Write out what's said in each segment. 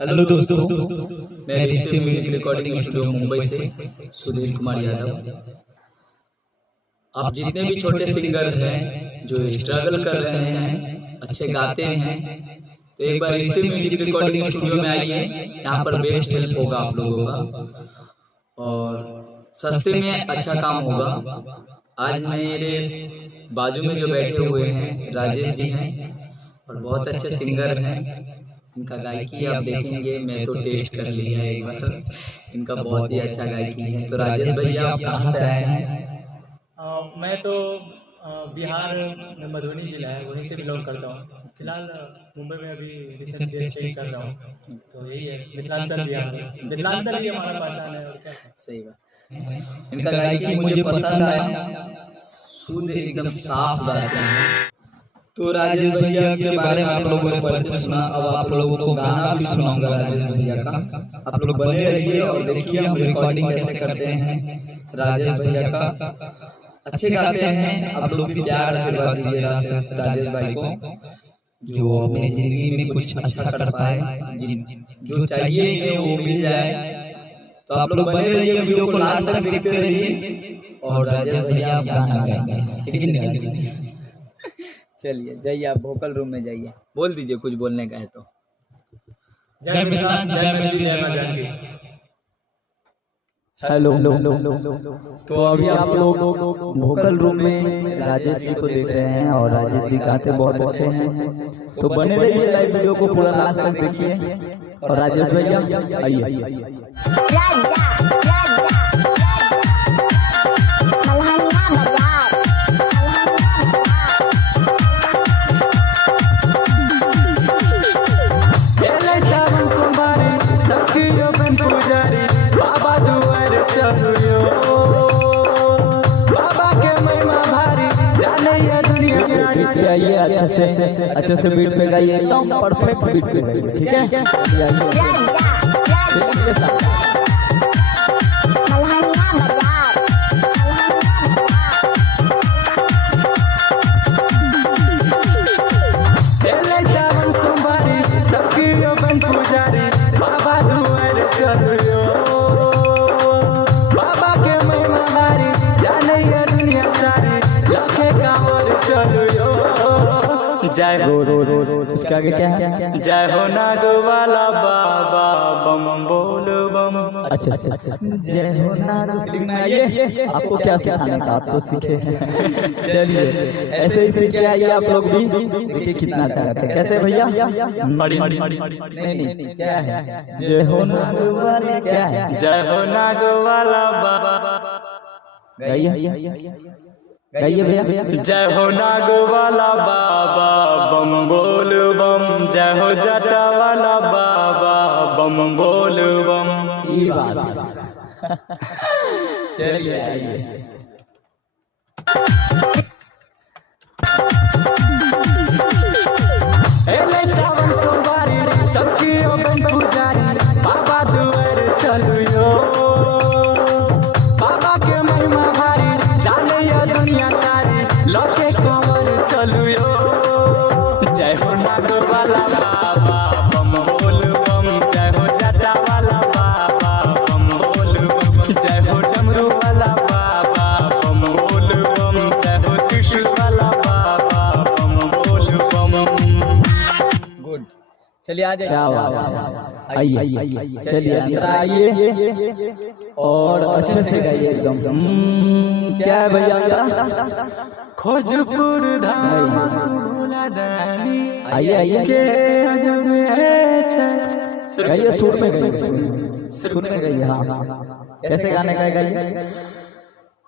Hello दोस्तों, मैं रिश्ते म्यूजिक रिकॉर्डिंग स्टूडियो मुंबई से सुधीर कुमार यादव। आप जितने भी छोटे सिंगर हैं जो स्ट्रगल कर रहे हैं, अच्छे गाते हैं, तो एक बार रिश्ते म्यूजिक रिकॉर्डिंग स्टूडियो में आइए। यहाँ पर बेस्ट हेल्प होगा आप लोगों का और सस्ते में अच्छा काम होगा। आज मेरे बाजू में जो बैठे हुए हैं राजेश जी हैं और बहुत अच्छे सिंगर हैं। इनका गायकी आप देखेंगे, मैं तो टेस्ट कर लिया एक बार, इनका बहुत ही अच्छा गायकी है। तो राजेश भैया आप कहाँ से आए हैं? मैं तो बिहार में मधुबनी जिला है, वहीं से बिलोंग करता हूँ। फिलहाल मुंबई में अभी रिसेंटली स्टे कर रहा हूँ। तो यही है, मिथिलांचल बिहार, मिथिलांचल भी हमारा भाषा है। और क्या सही बात। इनका गायकी मुझे पसंद आया, शुद्ध एकदम साफ गाते हैं। तो राजेश भैया के बारे में आप लोगों ने परिचय सुना, अब आप लोगों को गाना भी सुनाऊंगा राजेश भैया का। आप लोग बने रहिए और देखिए हम रिकॉर्डिंग कैसे करते हैं राजेश भैया का। अच्छे गाते हैं, आप लोग भी प्यार आशीर्वाद दीजिए राजेश भाई को, जो अपनी जिंदगी में कुछ अच्छा कर पाए, जो चाहिए वो मिल जाए। तो आप लोग बने रहिए, वीडियो को लास्ट तक देखते रहिए और राजेश भैया आप गाना गाएंगे। चलिए जाइए, आप वोकल रूम में जाइए, बोल दीजिए कुछ बोलने का है तो। जय मिथिलान, जय मेरी, जय मां जानकी। हेलो, तो अभी आप लोग वोकल रूम में राजेश जी को देख रहे हैं और राजेश जी गाते बहुत अच्छे हैं। तो बने रहिए, लाइव वीडियो को पूरा लास्ट तक देखिए। और राजेश भैया आइए। आइए, अच्छे से बीट पे गाइए, एकदम परफेक्ट बीट पे गाइए, ठीक है? जय हो उसके आगे क्या है? जय हो नाग वाला बाबा बम बोल बम। अच्छा, जय हो नाग। आइए, आपको क्या सिखाने का, आप तो सीखे हैं। चलिए ऐसे ही सीख आइए आप लोग भी, देखिए कितना अच्छा गाते हैं। कैसे भैया? नहीं, क्या है? जय हो नाग वाला, क्या है? जय हो नाग वाला बाबा। गाइए भैया। जय हो नाग वाला बाबा बम बोल बम, जय हो जटा वाला बाबा बम बोल बम। ये बात। चलिए आइए। सावन सोमवारी सबकी ओपन पुजारी, बाबा दुआर चलू यो। बाबा के महिमा भारी, जाने या दुनिया सारी, लौटे कंवर चलू यो। जय हो नाग वाला बाबा बम बोल बम, जय हो जटा वाला बाबा बम बोल बम, जय हो डमरू वाला बाबा बम बोल बम, जय हो त्रिशूल वाला बाबा बम बोल बम। गुड, चलिए आ जाइए। आइए, चलिए अंदर आइए और अच्छे से गाइए एकदम। क्या है भैया? खोजपुर धाम आइए के अजब है। गाइए, सुर में गाइए, सुर में गाइए। हाँ, कैसे गाने का गाइए?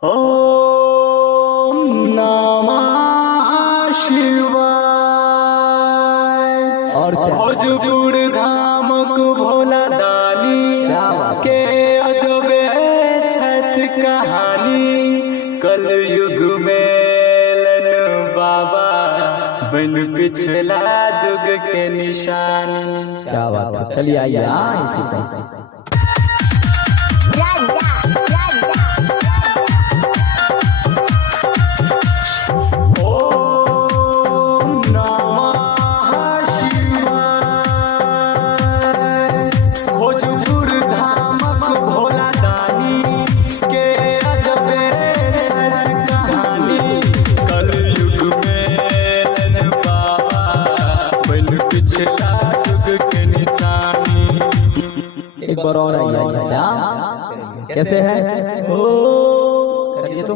ओम नमः शिवाय। और खोजपुर धाम को भोला दानी के अजब है छठ कहानी। कल युग में लन बाबा बन पिछला जुग के निशानी। क्या बात है, चलिए आइए। इसी तरह ओम नमः शिवाय। एक बार और आइए अच्छे से। हाँ कैसे है? ओ करिए तो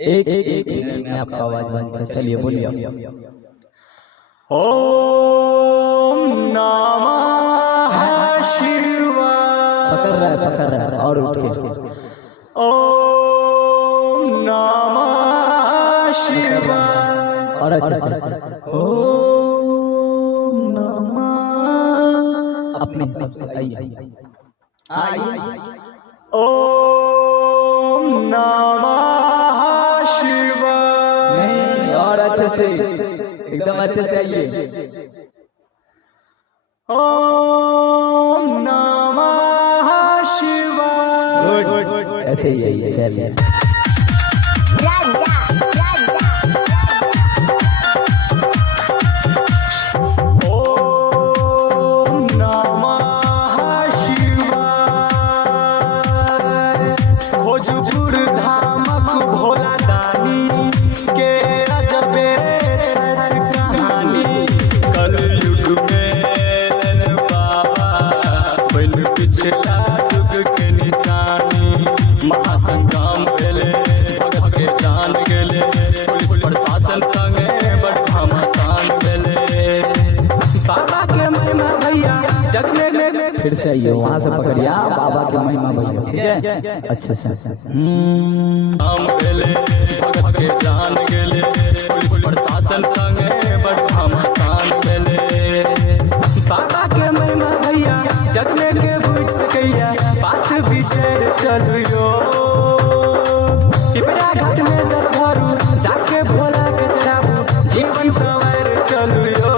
एक एक मिनट में आपका आवाज बंद कर। चलिए बोलिए। ओम नमः शिवाय। पकड़ रहा है और उठ के। ओम नमः शिवाय और अच्छे से। ओम नमः अपने से आइए आइए। ओम नमः शिवाय। नहीं और अच्छे से एकदम अच्छे से आइए। ओम नमः शिवाय। गुड ऐसे ही आइए। चलिए राजा राजा ओम नमः शिवाय। खोजपुर धामक भोला दानी के अजबे छठ कहानी। कलयुग में बाबा बन पिछला युग के निशानी। महासंग्राम भेले भगत के जान गेले। पुलिस प्रशासन संगे बड़ घमासान भेले। बाबा के महिमा भैया जग में। फिर से आइए वहाँ से पकड़िए। बाबा के महिमा भैया ठीक है अच्छे से। हम भेले भगत के जान गेले। पुलिस प्रशासन संगे बड़ घमासान भेले। बाबा के महिमा भैया जग में के बुझ सकैया। बात विचार चलियो पिपरा घाट में जथारू जाके भोला के चढ़ाबू। जीवन सवार चलियो।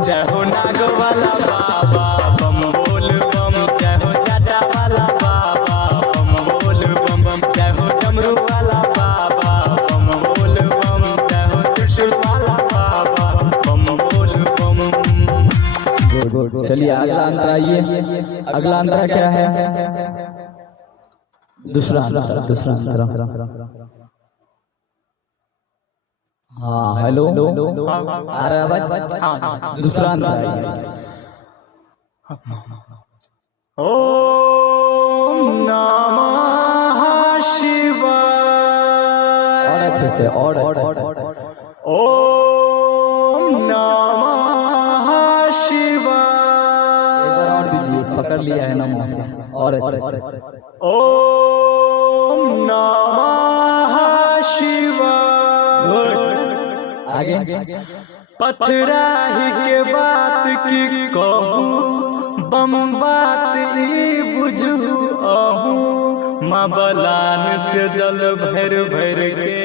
जय हो नाग वाला बाबा बम बोल बम। जय हो जाटा वाला बाबा बम बोल बम। जय हो डमरू वाला बाबा बम बोल बम। जय हो त्रिशूल वाला बाबा बम बोल बम। गुड चलिए अगला अंतरा आइए। अगला अंतरा क्या है? दूसरा अंतरा। हाँ हेलो आ रहा है आवाज? दूसरा अंतरा आइए। ओम नमः शिवाय और अच्छे से और ओम नमः शिवाय। एक बार और दीजिए। पकड़ लिया है नमः और अच्छे से। ओम नमः शिवाय। आगे पथराही के बात की कहूँ। बम बात ही बुझू आहू। माँ बलान से जल भर भर के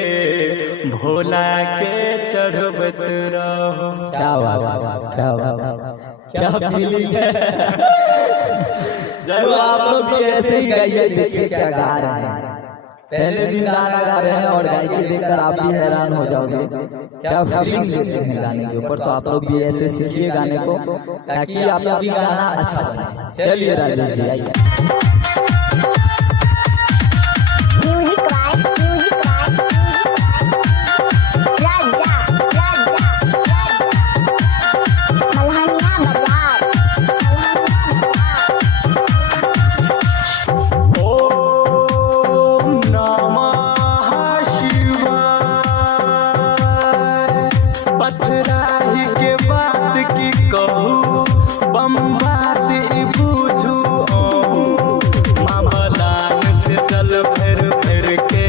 भोला के चढ़बत रहो। क्या बात क्या फीलिंग है। जब आप लोग भी ऐसे ही गाइए। देखिए क्या गा रहे हैं। पहले दिन गाना गा रहे हैं और गाय के देखकर आप भी हैरान हो जाओगे। क्या फीलिंग लेते हैं गाने के ऊपर। तो आप लोग भी ऐसे सीखिए गाने को ताकि आपका भी गाना अच्छा बने। चलिए राजेश जी आइए। म्यूजिक वाइज राजा राजा मल्हानिया बाजार। ओम नमः शिवाय। पथराही के बात की कहूँ। बम बात ही बुझू आहू। माँ बलान से जल भर भर के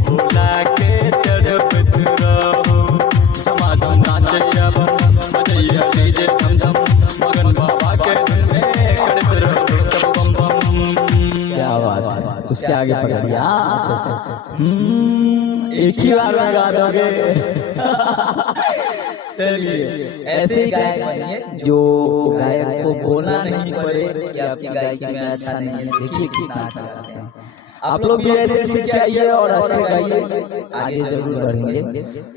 भोला के चढ़बत रहो। जमाजम नाचैया बम बजैया डीजे धम धम। मगन बाबा के धुन में करत रहो सब बम बम। क्या बात है। उसके आगे पकड़िए। एक ही बार में गा दोगे। चलिए ऐसे ही गायक बनिए जो गायक को बोलना नहीं पड़े कि आपकी गायकी में अच्छा नहीं है। देखिए कितना अच्छा गाते हैं। आप लोग भी ऐसे सीख के आइए और अच्छे गाइए, आगे जरूर बढ़ेंगे।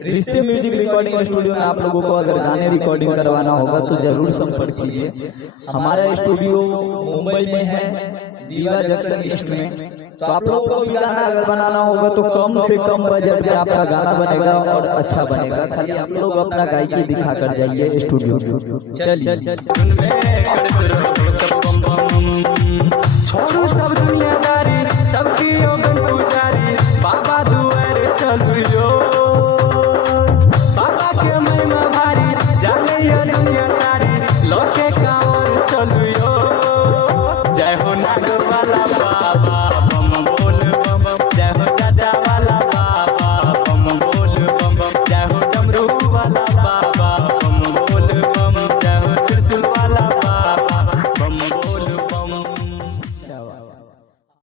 रिश्ते म्यूजिक रिकॉर्डिंग स्टूडियो में आप लोगों को अगर गाने रिकॉर्डिंग करवाना होगा तो जरूर संपर्क कीजिए। हमारा स्टूडियो मुंबई में है, दीवा जंक्शन ईस्ट में। तो आप लोगों को भी गाना अगर बनाना होगा तो कम से कम बजट में आपका गाना बनेगा और अच्छा बनेगा। खाली आप लोग अपना गायकी दिखा कर जाइए स्टूडियो। चलिए छोड़ू सब दुनियादारी, सबकी ओगन पुजारी, बाबा दुआर चलू यो।